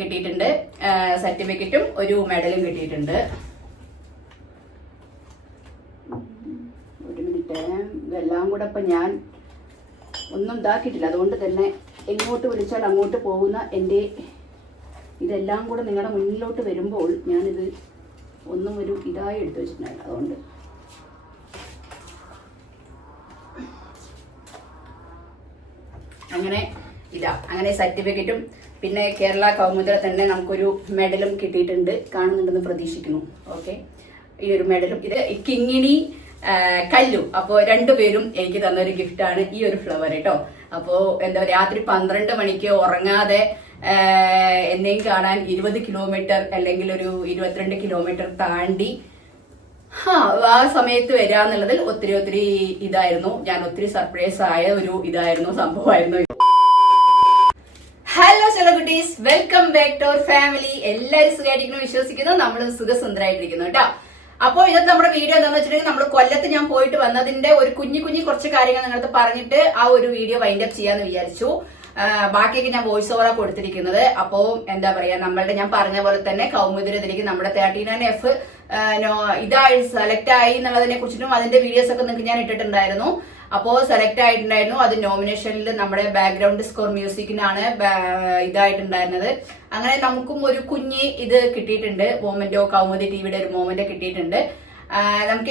കിട്ടിയിട്ടുണ്ട്. സർട്ടിഫിക്കറ്റും ഒരു മെഡലും കിട്ടിയിട്ടുണ്ട്. ഒരു മിനിറ്റ്, ഇതെല്ലാം കൂടെ ഇപ്പം ഞാൻ ഒന്നും ഇതാക്കിയിട്ടില്ല. അതുകൊണ്ട് തന്നെ എങ്ങോട്ട് വിളിച്ചാൽ അങ്ങോട്ട് പോകുന്ന എൻ്റെ ഇതെല്ലാം കൂടെ നിങ്ങളുടെ മുന്നിലോട്ട് വരുമ്പോൾ ഞാനിത് ഒന്നും ഒരു ഇതായി എടുത്തു വെച്ചിട്ടുണ്ടായിരുന്നു. അതുകൊണ്ട് അങ്ങനെ സർട്ടിഫിക്കറ്റും പിന്നെ കേരള കൗമുദിയിൽ തന്നെ നമുക്കൊരു മെഡലും കിട്ടിയിട്ടുണ്ട്. കാണുന്നുണ്ടെന്ന് പ്രതീക്ഷിക്കുന്നു. ഓക്കെ, ഈ ഒരു മെഡലും ഇത് കിങ്ങിണി കല്ലു. അപ്പോൾ രണ്ടുപേരും എനിക്ക് തന്നൊരു ഗിഫ്റ്റാണ് ഈ ഒരു ഫ്ലവർ കേട്ടോ. അപ്പോൾ എന്താ പറയുക, രാത്രി 12 മണിക്ക് ഉറങ്ങാതെ എന്നെയും കാണാൻ 20 കിലോമീറ്റർ അല്ലെങ്കിൽ ഒരു 22 കിലോമീറ്റർ താണ്ടി ആ സമയത്ത് വരാന്നുള്ളതിൽ ഒത്തിരി ഇതായിരുന്നു. ഞാൻ ഒത്തിരി സർപ്രൈസ് ആയ ഒരു സംഭവമായിരുന്നു. ഹലോ ചെലകുട്ടീസ്, welcome back to our family. എല്ലാവരും സുഖമായിട്ടിരിക്കുന്നു വിശ്വസിക്കുന്നു. നമ്മൾ സുഖസുന്ദരായിട്ടിരിക്കുന്നു കേട്ടോ. അപ്പോൾ ഇന്നത്തെ നമ്മുടെ വീഡിയോ എന്താണെന്ന് വെച്ചിട്ടുണ്ടെങ്കിൽ, നമ്മൾ കൊല്ലത്ത് ഞാൻ പോയിട്ട് വന്നതിന്റെ ഒരു കുഞ്ഞു കുറച്ച് കാര്യങ്ങൾ നിങ്ങളടുത്ത് പറഞ്ഞിട്ട് ആ ഒരു വീഡിയോ വൈൻഡ് അപ്പ് ചെയ്യാന്ന് വിചാരിച്ചു. ബാക്കിയൊക്കെ ഞാൻ വോയിസ് ഓവറാ കൊടുത്തിരിക്കുന്നത്. അപ്പോ എന്താ പറയാ, നമ്മളുടെ ഞാൻ പറഞ്ഞ പോലെ തന്നെ കൗമുദിനെതിരേക്ക് നമ്മുടെ 39F ഇതായി സെലക്ട് ആയി എന്നുള്ളതിനെ കുറിച്ചിട്ടും അതിന്റെ വീഡിയോസ് ഒക്കെ നിങ്ങൾക്ക് ഞാൻ ഇട്ടിട്ടുണ്ടായിരുന്നു. അപ്പോ സെലക്ട് ആയിട്ടുണ്ടായിരുന്നു. അത് നോമിനേഷനിൽ നമ്മുടെ ബാക്ക്ഗ്രൗണ്ട് സ്കോർ മ്യൂസിക്കിനാണ് ഇതായിട്ടുണ്ടായിരുന്നത്. അങ്ങനെ നമുക്കും ഒരു കുഞ്ഞ് ഇത് കിട്ടിയിട്ടുണ്ട്. മൊമെന്റോ കൗമുദി ടിവിയുടെ ഒരു മൊമെന്റോ കിട്ടിയിട്ടുണ്ട്.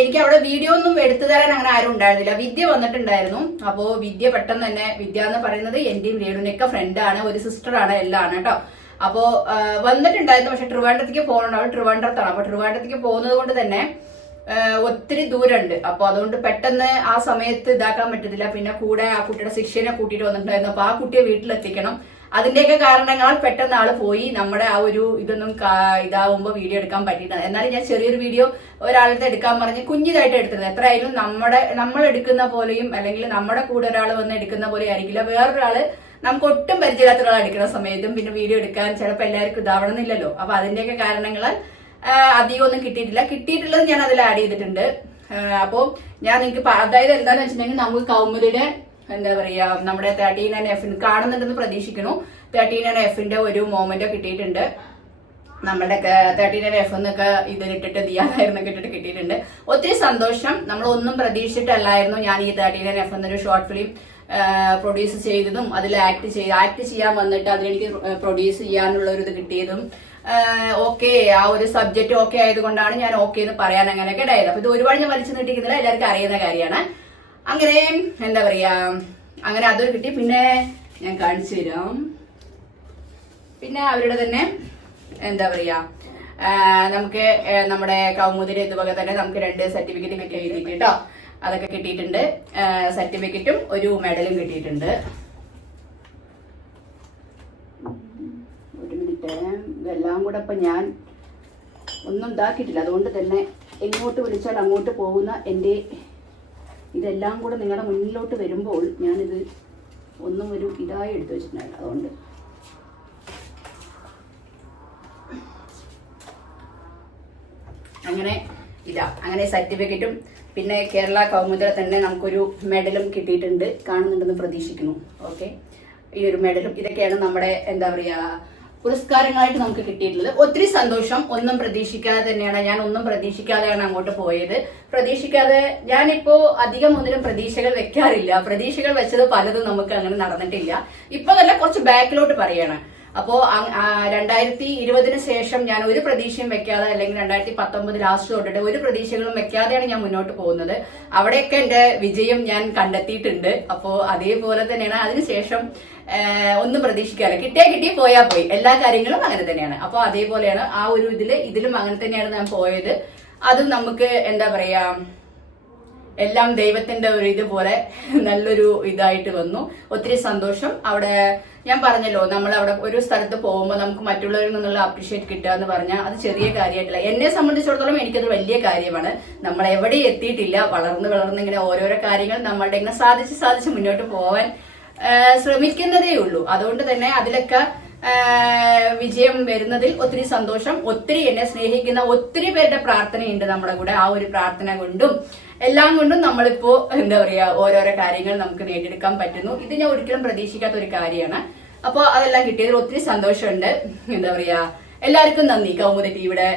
എനിക്ക് അവിടെ വീഡിയോ ഒന്നും എടുത്തു തരാൻ അങ്ങനെ ആരും ഉണ്ടായിരുന്നില്ല. വിദ്യ വന്നിട്ടുണ്ടായിരുന്നു. അപ്പോ വിദ്യ പെട്ടെന്ന് തന്നെ, വിദ്യ എന്ന് പറയുന്നത് എന്റെയും രേണുവിനൊക്കെ ഫ്രണ്ടാണ്, ഒരു സിസ്റ്ററാണ്, എല്ലാം ആണ് കേട്ടോ. അപ്പോ വന്നിട്ടുണ്ടായിരുന്നു. പക്ഷെ ട്രിവാൻഡ്രത്തേക്ക് പോകണം, അവൾ ട്രിവാൻഡ്രത്താണ്. അപ്പൊ ട്രിവാൻഡ്രത്തേക്ക് പോകുന്നത് കൊണ്ട് തന്നെ ഒത്തിരി ദൂരമുണ്ട്. അപ്പൊ അതുകൊണ്ട് പെട്ടെന്ന് ആ സമയത്ത് ഇതാക്കാൻ പറ്റത്തില്ല. പിന്നെ കൂടെ ആ കുട്ടിയുടെ ശിക്ഷനെ കൂട്ടിയിട്ട് വന്നിട്ടുണ്ടായിരുന്നു. അപ്പൊ ആ കുട്ടിയെ വീട്ടിലെത്തിക്കണം. അതിന്റെയൊക്കെ കാരണങ്ങളാൽ പെട്ടെന്ന് ആള് പോയി. നമ്മുടെ ആ ഒരു ഇതൊന്നും ഇതാവുമ്പോ വീഡിയോ എടുക്കാൻ പറ്റിയിട്ടില്ല. എന്നാലും ഞാൻ ചെറിയൊരു വീഡിയോ ഒരാളുടെ എടുക്കാൻ പറഞ്ഞ് കുഞ്ഞിതായിട്ട് എടുത്തിരുന്നത്. എത്രയായാലും നമ്മൾ എടുക്കുന്ന പോലെയും അല്ലെങ്കിൽ നമ്മുടെ കൂടെ ഒരാൾ വന്ന് എടുക്കുന്ന പോലെ ആയിരിക്കില്ല വേറൊരാള് നമുക്ക് ഒട്ടും പരിചയമില്ലാത്ത ഒരാൾ എടുക്കുന്ന സമയത്തും പിന്നെ വീഡിയോ എടുക്കാൻ ചിലപ്പോൾ എല്ലാവർക്കും ഇതാവണമെന്നില്ലല്ലോ. അപ്പൊ അതിന്റെയൊക്കെ കാരണങ്ങളാൽ അധികം ഒന്നും കിട്ടിയിട്ടുള്ളത് ഞാൻ അതിൽ ആഡ് ചെയ്തിട്ടുണ്ട്. അപ്പോ ഞാൻ നിങ്ങൾക്ക് അതായത് എന്താണെന്ന് വെച്ചിട്ടുണ്ടെങ്കിൽ, നമുക്ക് കൗമുദിയുടെ എന്താ പറയാ നമ്മുടെ 39F കാണുന്നുണ്ടെന്ന് പ്രതീക്ഷിക്കുന്നു. 39Fന്റെ ഒരു മൊമെന്റോ കിട്ടിയിട്ടുണ്ട്. നമ്മുടെ 39F എന്നൊക്കെ ഇതിലിട്ടിട്ട് ദിയാനായിരുന്നൊക്കെ ഇട്ടിട്ട് കിട്ടിയിട്ടുണ്ട്. ഒത്തിരി സന്തോഷം. നമ്മൾ ഒന്നും പ്രതീക്ഷിച്ചിട്ടല്ലായിരുന്നു ഞാൻ ഈ 39F എന്നൊരു ഷോർട്ട് ഫിലിം പ്രൊഡ്യൂസ് ചെയ്തതും അതിൽ ആക്ട് ചെയ്യാൻ വന്നിട്ട് അതിലെനിക്ക് പ്രൊഡ്യൂസ് ചെയ്യാനുള്ള ഒരു ഇത് കിട്ടിയതും. ഓക്കെ, ആ ഒരു സബ്ജക്ട് ഓക്കെ ആയതുകൊണ്ടാണ് ഞാൻ ഓക്കെ എന്ന് പറയാൻ അങ്ങനെയൊക്കെ ഉണ്ടായത്. അപ്പൊ ഇത് ഒരുപാട് ഞാൻ വലിച്ചു നീട്ടിക്കുന്നില്ല, എല്ലാവർക്കും അറിയുന്ന കാര്യമാണ്. അങ്ങനെ എന്താ പറയാ, അങ്ങനെ അതൊരു കിട്ടി. പിന്നെ ഞാൻ കാണിച്ചു തരാം. പിന്നെ അവരുടെ തന്നെ എന്താ പറയാ, നമുക്ക് നമ്മുടെ കൗമുദിന്റെ ഇതുപോലെ തന്നെ നമുക്ക് 2 സർട്ടിഫിക്കറ്റ് കിട്ടി എഴുതിയിട്ട് കേട്ടോ. അതൊക്കെ കിട്ടിയിട്ടുണ്ട്. സർട്ടിഫിക്കറ്റും ഒരു മെഡലും കിട്ടിയിട്ടുണ്ട്. ഒരു മിനിറ്റ്, ഇതെല്ലാം കൂടെ ഇപ്പം ഞാൻ ഒന്നും ഇതാക്കിയിട്ടില്ല. അതുകൊണ്ട് തന്നെ എങ്ങോട്ട് വിളിച്ചാൽ അങ്ങോട്ട് പോകുന്ന എൻ്റെ ഇതെല്ലാം കൂടെ നിങ്ങളുടെ മുന്നിലോട്ട് വരുമ്പോൾ ഞാനിത് ഒന്നും ഒരു ഇതായി എടുത്തു വെച്ചിട്ടുണ്ടായിരുന്നു. അതുകൊണ്ട് അങ്ങനെ സർട്ടിഫിക്കറ്റും പിന്നെ കേരള കൗമുദിയിൽ തന്നെ നമുക്കൊരു മെഡലും കിട്ടിയിട്ടുണ്ട്. കാണുന്നുണ്ടെന്ന് പ്രതീക്ഷിക്കുന്നു. ഓക്കെ, ഈ ഒരു മെഡലും ഇതൊക്കെയാണ് നമ്മുടെ എന്താ പറയാ പുരസ്കാരങ്ങളായിട്ട് നമുക്ക് കിട്ടിയിട്ടുള്ളത്. ഒത്തിരി സന്തോഷം. ഒന്നും പ്രതീക്ഷിക്കാതെ തന്നെയാണ്, ഞാൻ ഒന്നും പ്രതീക്ഷിക്കാതെയാണ് അങ്ങോട്ട് പോയത്. പ്രതീക്ഷിക്കാതെ ഞാനിപ്പോ അധികം ഒന്നിനും പ്രതീക്ഷകൾ വെക്കാറില്ല. പ്രതീക്ഷകൾ വെച്ചത് പലതും നമുക്ക് അങ്ങനെ നടന്നിട്ടില്ല. ഇപ്പൊ നല്ല കുറച്ച് ബാക്കിലോട്ട് പറയാണ്. അപ്പോ 2020 ശേഷം ഞാൻ ഒരു പ്രതീക്ഷയും വെക്കാതെ, അല്ലെങ്കിൽ 2019 ലാസ്റ്റ് തൊട്ടിട്ട് ഒരു പ്രതീക്ഷകളും വെക്കാതെയാണ് ഞാൻ മുന്നോട്ട് പോകുന്നത്. അവിടെയൊക്കെ എന്റെ വിജയം ഞാൻ കണ്ടെത്തിയിട്ടുണ്ട്. അപ്പോ അതേപോലെ തന്നെയാണ് അതിനുശേഷം ഒന്നും പ്രതീക്ഷിക്കാതെ കിട്ടി പോയാ പോയി. എല്ലാ കാര്യങ്ങളും അങ്ങനെ തന്നെയാണ്. അപ്പൊ അതേപോലെയാണ് ആ ഒരു ഇതിലും അങ്ങനെ തന്നെയാണ് ഞാൻ പോയത്. അതും നമുക്ക് എന്താ പറയാ, എല്ലാം ദൈവത്തിന്റെ ഒരു ഇതുപോലെ നല്ലൊരു ഇതായിട്ട് വന്നു. ഒത്തിരി സന്തോഷം. അവിടെ ഞാൻ പറഞ്ഞല്ലോ, നമ്മൾ അവിടെ ഒരു സ്ഥലത്ത് പോകുമ്പോൾ നമുക്ക് മറ്റുള്ളവരിൽ നിന്നുള്ള അപ്രീഷിയേറ്റ് കിട്ടുക എന്ന് പറഞ്ഞാൽ അത് ചെറിയ കാര്യമായിട്ടില്ല. എന്നെ സംബന്ധിച്ചിടത്തോളം എനിക്കത് വലിയ കാര്യമാണ്. നമ്മൾ എവിടെ എത്തിയിട്ടില്ല, വളർന്ന് ഇങ്ങനെ ഓരോരോ കാര്യങ്ങൾ നമ്മളുടെ ഇങ്ങനെ സാധിച്ച് മുന്നോട്ട് പോവാൻ ശ്രമിക്കുന്നതേ ഉള്ളൂ. അതുകൊണ്ട് തന്നെ അതിലൊക്കെ വിജയം വരുന്നതിൽ ഒത്തിരി സന്തോഷം. ഒത്തിരി എന്നെ സ്നേഹിക്കുന്ന ഒത്തിരി പേരുടെ പ്രാർത്ഥനയുണ്ട് നമ്മുടെ കൂടെ. ആ ഒരു പ്രാർത്ഥന കൊണ്ടും എല്ലാം കൊണ്ടും നമ്മളിപ്പോ എന്താ പറയാ ഓരോരോ കാര്യങ്ങൾ നമുക്ക് നേടിയെടുക്കാൻ പറ്റുന്നു. ഇത് ഞാൻ ഒരിക്കലും പ്രതീക്ഷിക്കാത്ത ഒരു കാര്യമാണ്. അപ്പോൾ അതെല്ലാം കിട്ടിയതിൽ ഒത്തിരി സന്തോഷമുണ്ട്. എന്താ പറയാ, എല്ലാവർക്കും നന്ദി. കൗമുദി ടിവിയുടെ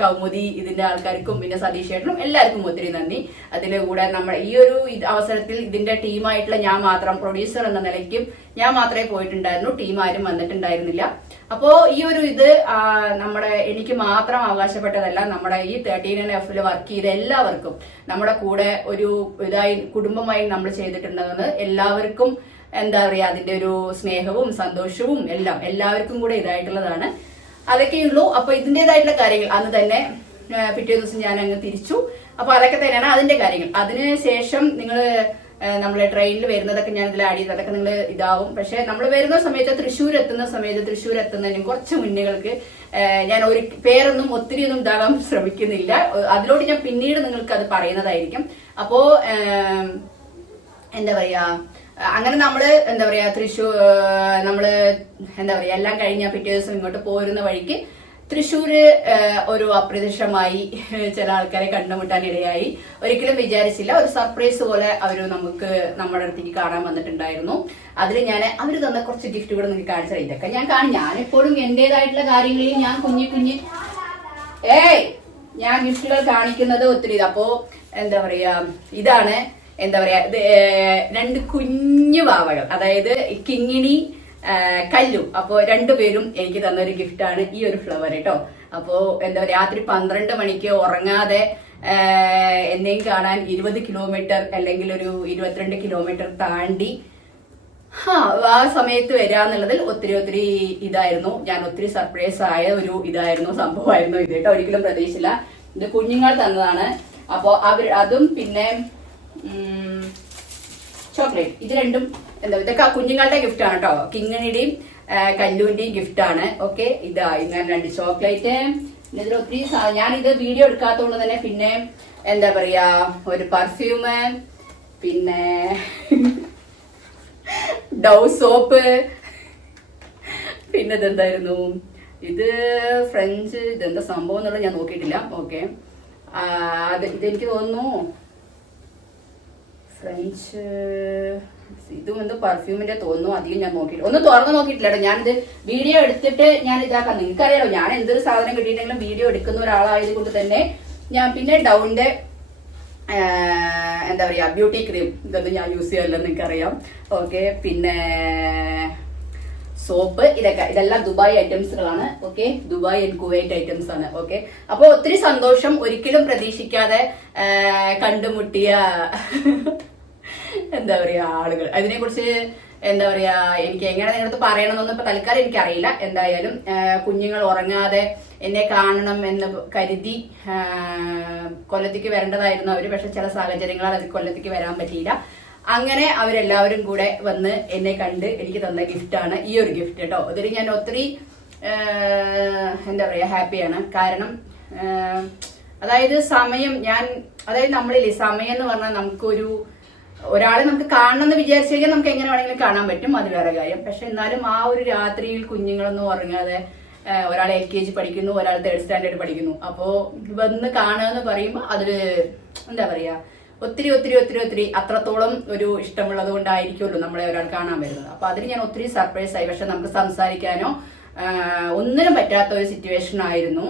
കൗമുദി ഇതിന്റെ ആൾക്കാർക്കും പിന്നെ സതീഷ് ചേട്ടനും എല്ലാവർക്കും ഒത്തിരി നന്ദി. അതിന്റെ കൂടെ നമ്മുടെ ഈ ഒരു അവസരത്തിൽ ഇതിന്റെ ടീമായിട്ടുള്ള ഞാൻ മാത്രം പ്രൊഡ്യൂസർ എന്ന നിലയ്ക്കും ഞാൻ മാത്രമേ പോയിട്ടുണ്ടായിരുന്നു. ടീം ആരും വന്നിട്ടുണ്ടായിരുന്നില്ല. അപ്പോ ഈ ഒരു ഇത് നമ്മുടെ എനിക്ക് മാത്രം അവകാശപ്പെട്ടതല്ല. നമ്മുടെ ഈ 13NF വർക്ക് ചെയ്ത എല്ലാവർക്കും നമ്മുടെ കൂടെ ഒരു ഇതായി കുടുംബമായി നമ്മൾ ചെയ്തിട്ടുണ്ടെന്ന് എല്ലാവർക്കും എന്താ പറയാ, അതിന്റെ ഒരു സ്നേഹവും സന്തോഷവും എല്ലാം എല്ലാവർക്കും കൂടെ ഇതായിട്ടുള്ളതാണ്. അതൊക്കെയുള്ളൂ. അപ്പൊ ഇതിന്റേതായിട്ടുള്ള കാര്യങ്ങൾ അന്ന് തന്നെ പിറ്റേ ദിവസം ഞാൻ അങ്ങ് തിരിച്ചു. അപ്പൊ അതൊക്കെ തന്നെയാണ് അതിന്റെ കാര്യങ്ങൾ. അതിനുശേഷം നിങ്ങൾ നമ്മളെ ട്രെയിനിൽ വരുന്നതൊക്കെ ഞാൻ ഇതിൽ ആഡ് ചെയ്ത് അതൊക്കെ നിങ്ങൾ ഇതാവും. പക്ഷെ നമ്മൾ വരുന്ന സമയത്ത് തൃശ്ശൂർ എത്തുന്നതിനും കുറച്ച് മുന്നുകൾക്ക് ഞാൻ ഒരു പേരൊന്നും ഒത്തിരി ഒന്നും ഇതാകാൻ ശ്രമിക്കുന്നില്ല. അതിലോട്ട് ഞാൻ പിന്നീട് നിങ്ങൾക്ക് അത് പറയുന്നതായിരിക്കും. അപ്പോ എന്താ പറയാ, അങ്ങനെ നമ്മള് എന്താ പറയാ തൃശ്ശൂർ നമ്മള് എന്താ പറയാ എല്ലാം കഴിഞ്ഞ പിറ്റേ ദിവസം ഇങ്ങോട്ട് പോരുന്ന വഴിക്ക് തൃശ്ശൂര് ഒരു അപ്രത്യക്ഷമായി ചില ആൾക്കാരെ കണ്ടുമുട്ടാൻ ഇടയായി. ഒരിക്കലും വിചാരിച്ചില്ല. ഒരു സർപ്രൈസ് പോലെ അവര് നമ്മുടെ അടുത്തേക്ക് കാണാൻ വന്നിട്ടുണ്ടായിരുന്നു. അതിൽ അവര് തന്ന കുറച്ച് ഗിഫ്റ്റുകൾ നിങ്ങൾക്ക് കാണിച്ചാൽ ഇതൊക്കെ ഞാനെപ്പോഴും എന്റേതായിട്ടുള്ള കാര്യങ്ങളിൽ ഞാൻ ഞാൻ ഗിഫ്റ്റുകൾ കാണിക്കുന്നത് ഒത്തിരി. അപ്പോ എന്താ പറയാ, ഇതാണ് എന്താ പറയാ, രണ്ട് കുഞ്ഞു വാവകൾ, അതായത് കിങ്ങിണി കല്ലു. അപ്പോ രണ്ടുപേരും എനിക്ക് തന്നൊരു ഗിഫ്റ്റാണ് ഈ ഒരു ഫ്ലവർ കേട്ടോ. അപ്പോ എന്താ പറയാ, രാത്രി 12 മണിക്ക് ഉറങ്ങാതെ എന്നെയും കാണാൻ 20 കിലോമീറ്റർ അല്ലെങ്കിൽ ഒരു 22 കിലോമീറ്റർ താണ്ടി ആ സമയത്ത് വരാന്നുള്ളതിൽ ഒത്തിരി ഇതായിരുന്നു. ഞാൻ ഒത്തിരി സർപ്രൈസ് ആയ ഒരു സംഭവമായിരുന്നു ഇത് കേട്ടോ. ഒരിക്കലും പ്രതീക്ഷിച്ചില്ല. ഇത് കുഞ്ഞുങ്ങൾ തന്നതാണ്. അപ്പോ അതും പിന്നെ ചോക്ലേറ്റ്, ഇത് രണ്ടും ഇതൊക്കെ കുഞ്ഞുങ്ങളുടെ ഗിഫ്റ്റ് ആണ് കേട്ടോ. കിങ്ങിണിയുടെയും കല്ലുവിന്റെയും ഗിഫ്റ്റ് ആണ്. ഓക്കെ, ഇങ്ങനെ 2 ചോക്ലേറ്റ്. ഇതിൽ ഒത്തിരി ഞാനിത് വീഡിയോ എടുക്കാത്തതുകൊണ്ട് തന്നെ പിന്നെ എന്താ പറയാ, ഒരു പെർഫ്യൂം, പിന്നെ ഡൗ സോപ്പ്, പിന്നെ ഇതെന്തായിരുന്നു, ഇത് ഫ്രഞ്ച്, ഇതെന്താ സംഭവം എന്നുള്ളത് ഞാൻ നോക്കിയിട്ടില്ല. ഓക്കെ, ഇതെനിക്ക് തോന്നുന്നു ഫ്രഞ്ച്, ഇതും എന്തോ പെർഫ്യൂമിന്റെ തോന്നുന്നു. അധികം ഞാൻ ഒന്നും തുറന്നു നോക്കിയിട്ടില്ല കേട്ടോ. ഞാനിത് വീഡിയോ എടുത്തിട്ട് ഞാൻ ഇതാക്കാം. നിങ്ങൾക്കറിയാലോ ഞാൻ എന്തൊരു സാധനം കിട്ടിയിട്ടെങ്കിലും വീഡിയോ എടുക്കുന്ന ഒരാളായത് കൊണ്ട് തന്നെ ഞാൻ പിന്നെ ഡൗണിന്റെ എന്താ പറയാ ബ്യൂട്ടി ക്രീം, ഇതൊന്നും ഞാൻ യൂസ് ചെയ്യാറില്ലെന്ന് നിങ്ങൾക്കറിയാം. ഓക്കെ, പിന്നെ സോപ്പ്, ഇതെല്ലാം ദുബായ് ഐറ്റംസുകളാണ്. Okay, Dubai and Kuwait items ആണ്. ഓക്കെ, അപ്പൊ ഒത്തിരി സന്തോഷം. ഒരിക്കലും പ്രതീക്ഷിക്കാതെ കണ്ടുമുട്ടിയ എന്താ പറയാ ആളുകൾ. അതിനെ കുറിച്ച് എന്താ പറയാ, എനിക്ക് എങ്ങനെ നിങ്ങളടുത്ത് പറയണമെന്നൊന്നും ഇപ്പൊ തൽക്കാലം എനിക്കറിയില്ല. എന്തായാലും കുഞ്ഞുങ്ങൾ ഉറങ്ങാതെ എന്നെ കാണണം എന്ന് കരുതി കൊല്ലത്തേക്ക് വരേണ്ടതായിരുന്നു അവര്. പക്ഷെ ചില സാഹചര്യങ്ങളാൽ അത് കൊല്ലത്തേക്ക് വരാൻ പറ്റിയില്ല. അങ്ങനെ അവരെല്ലാവരും കൂടെ വന്ന് എന്നെ കണ്ട് എനിക്ക് തന്ന ഗിഫ്റ്റാണ് ഈ ഒരു ഗിഫ്റ്റ് കേട്ടോ. അതിൽ ഞാൻ ഒത്തിരി എന്താ പറയാ ഹാപ്പിയാണ്. കാരണം അതായത് നമ്മളില്ലേ സമയം എന്ന് പറഞ്ഞാൽ ഒരാളെ നമുക്ക് കാണണം എന്ന് വിചാരിച്ചു കഴിഞ്ഞാൽ നമുക്ക് എങ്ങനെ വേണമെങ്കിലും കാണാൻ പറ്റും, അത് വേറെ കാര്യം. പക്ഷെ എന്നാലും ആ ഒരു രാത്രിയിൽ കുഞ്ഞുങ്ങളൊന്നും ഉറങ്ങാതെ ഒരാൾ LKG പഠിക്കുന്നു, ഒരാൾ 3rd സ്റ്റാൻഡേർഡ് പഠിക്കുന്നു. അപ്പോ വന്ന് കാണുക എന്ന് പറയുമ്പോൾ അതില് എന്താ പറയാ ഒത്തിരി അത്രത്തോളം ഒരു ഇഷ്ടമുള്ളത് കൊണ്ടായിരിക്കുമല്ലോ നമ്മളെ ഒരാൾ കാണാൻ വരുന്നത്. അപ്പൊ അതിന് ഞാൻ ഒത്തിരി സർപ്രൈസ് ആയി. പക്ഷെ നമുക്ക് സംസാരിക്കാനോ ഒന്നിനും പറ്റാത്ത ഒരു സിറ്റുവേഷൻ ആയിരുന്നു.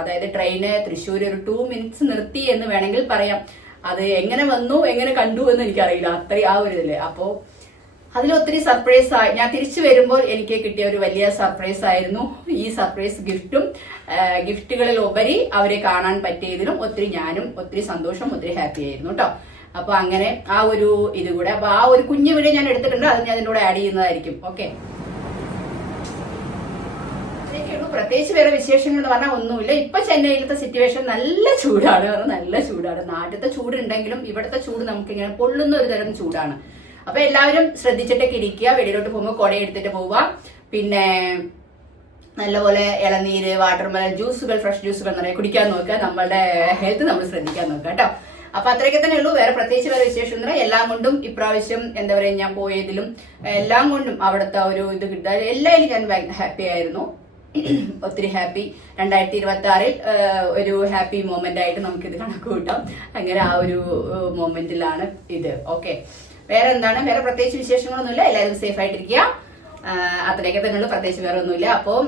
അതായത് ട്രെയിന് തൃശ്ശൂർ ഒരു 2 മിനിറ്റ്സ് നിർത്തി എന്ന് വേണമെങ്കിൽ പറയാം. അത് എങ്ങനെ വന്നു എങ്ങനെ കണ്ടു എന്ന് എനിക്കറിയില്ല, ആ ഒരു ഇതില്. അപ്പോ അതിലൊത്തിരി സർപ്രൈസ് ആയി. ഞാൻ തിരിച്ചു വരുമ്പോൾ എനിക്ക് കിട്ടിയ ഒരു വലിയ സർപ്രൈസ് ആയിരുന്നു ഈ സർപ്രൈസ് ഗിഫ്റ്റും. ഗിഫ്റ്റുകളിൽ ഉപരി അവരെ കാണാൻ പറ്റിയതിലും ഞാനും ഒത്തിരി സന്തോഷം, ഒത്തിരി ഹാപ്പി ആയിരുന്നു കേട്ടോ. അപ്പൊ അങ്ങനെ ആ ഒരു ഇത് കൂടെ, അപ്പൊ ആ ഒരു കുഞ്ഞു വീഡിയോ ഞാൻ എടുത്തിട്ടുണ്ട്, അത് ഞാൻ അതിന്റെ കൂടെ ആഡ് ചെയ്യുന്നതായിരിക്കും. ഓക്കെ, പ്രത്യേകിച്ച് വേറെ വിശേഷങ്ങൾ എന്ന് പറഞ്ഞാൽ ഒന്നുമില്ല. ഇപ്പൊ ചെന്നൈയിലത്തെ സിറ്റുവേഷൻ നല്ല ചൂടാണ്. നാട്ടിലത്തെ ചൂടുണ്ടെങ്കിലും ഇവിടുത്തെ ചൂട് നമുക്ക് ഇങ്ങനെ പൊള്ളുന്ന ഒരു തരം ചൂടാണ്. അപ്പൊ എല്ലാവരും ശ്രദ്ധിച്ചിട്ടൊക്കെ ഇരിക്കുക. വെളിയിലോട്ട് പോകുമ്പോൾ കുട എടുത്തിട്ട് പോവുക. പിന്നെ നല്ലപോലെ ഇളനീര്, വാട്ടർമെലൺ ജ്യൂസുകൾ, ഫ്രഷ് ജ്യൂസുകൾ നിറയെ കുടിക്കാൻ നോക്കുക. നമ്മളുടെ ഹെൽത്ത് നമ്മൾ ശ്രദ്ധിക്കാൻ നോക്കുക കേട്ടോ. അപ്പൊ അത്രയൊക്കെ തന്നെ ഉള്ളൂ. പ്രത്യേകിച്ച് വേറെ വിശേഷം എന്ന് പറഞ്ഞാൽ എല്ലാം കൊണ്ടും ഇപ്രാവശ്യം എന്താ പറയാ ഞാൻ പോയതിലും എല്ലാം കൊണ്ടും അവിടുത്തെ ഒരു ഇത് കിട്ടുക എല്ലാവരും ഞാൻ ഹാപ്പി ആയിരുന്നു. ഒത്തിരി ഹാപ്പി. 2026 ഒരു ഹാപ്പി മൊമെന്റ് ആയിട്ട് നമുക്കിത് കണക്ക് കൂട്ടാം. അങ്ങനെ ആ ഒരു മൊമെന്റിലാണ് ഇത്. ഓക്കെ, വേറെ പ്രത്യേകിച്ച് വിശേഷങ്ങളൊന്നുമില്ല. എല്ലാവരും സേഫ് ആയിട്ടിരിക്കുക. അത്രയൊക്കെ തന്നെ ഉള്ളൂ, പ്രത്യേകിച്ച് വേറെ ഒന്നുമില്ല. അപ്പോൾ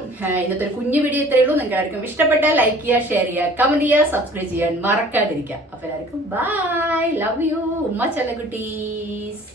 ഇന്നത്തെ ഒരു കുഞ്ഞു വീഡിയോ ഇത്രയേ ഉള്ളൂ. നിങ്ങൾക്ക് എല്ലാവർക്കും ഇഷ്ടപ്പെട്ടാൽ ലൈക്ക് ചെയ്യുക, ഷെയർ ചെയ്യുക, കമന്റ് ചെയ്യുക, സബ്സ്ക്രൈബ് ചെയ്യാൻ മറക്കാതിരിക്കുക. അപ്പൊ എല്ലാവർക്കും ബൈ, ലവ് യു, ഉമ്മ ചെല്ലക്കുട്ടീസ്.